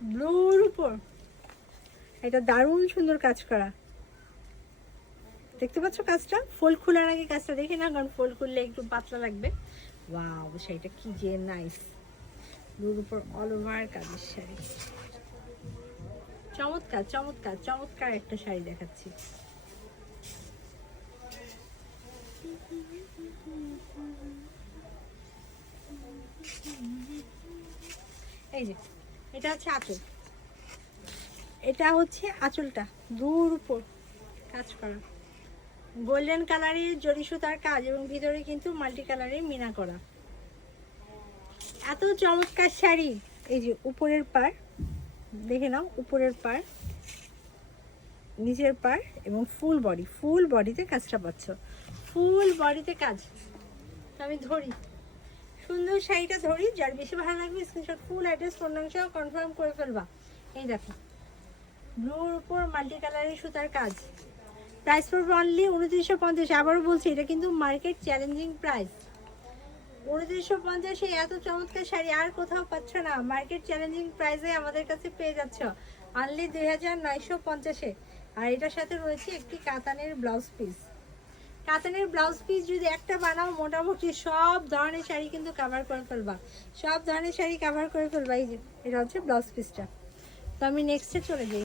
ব্লুর উপর এটা দারুণ সুন্দর কাজ করা। দেখতে পাচ্ছ কাজটা? ফোল্ড খোলার আগে কাজটা দেখে না, কারণ ফোল্ড খুললে একটু পাতলা লাগবে। ওয়াও, শাড়িটা কি যে নাইস। ব্লুর উপর অল ওভার কাজের শাড়ি, চমৎকার চমৎকার চমৎকার একটা শাড়ি দেখাচ্ছি। এই যে এটা হচ্ছে আঁচল, এটা হচ্ছে আঁচলটা ব্লুর উপর কাজ করা, গোল্ডেন কালারের জরি সুতার কাজ এবং ভিতরে কিন্তু মাল্টি কালারের মিনা করা। এত চমৎকার শাড়ি। এই যে উপরের পার দেখে নাও, উপরের পার, নিচের পার এবং ফুল বডি, ফুল বডিতে কাজটা পাচ্ছ, ফুল বডিতে কাজ। তো আমি ধরি সুন্দর শাড়িটা ধরি, যার বেশি ভালো লাগবে screenshot, full address, phone number সহ কনফার্ম করে ফেলবা। এই দেখো ব্লুর উপর মাল্টি কালারের সুতার কাজ, প্রাইস পড়বে অনলি 2950। আবারও বলছি এটা কিন্তু মার্কেট চ্যালেঞ্জিং প্রাইস। 2950 এত চমৎকার শাড়ি আর কোথাও পাচ্ছ না, মার্কেট চ্যালেঞ্জিং প্রাইসে আমাদের কাছে পেয়ে যাচ্ছ অনলি 2950-এ। আর এটার সাথে রয়েছে একটি কাতানের ব্লাউজ পিস। কাতানের ব্লাউজ পিস যদি একটা বানাও মোটামুটি সব ধরনের শাড়ি কিন্তু কভার করে ফেলবা, সব ধরনের শাড়ি কভার করে ফেলবা। এই যে এটা হচ্ছে ব্লাউজ পিসটা। তো আমি নেক্সটে চলে যাই।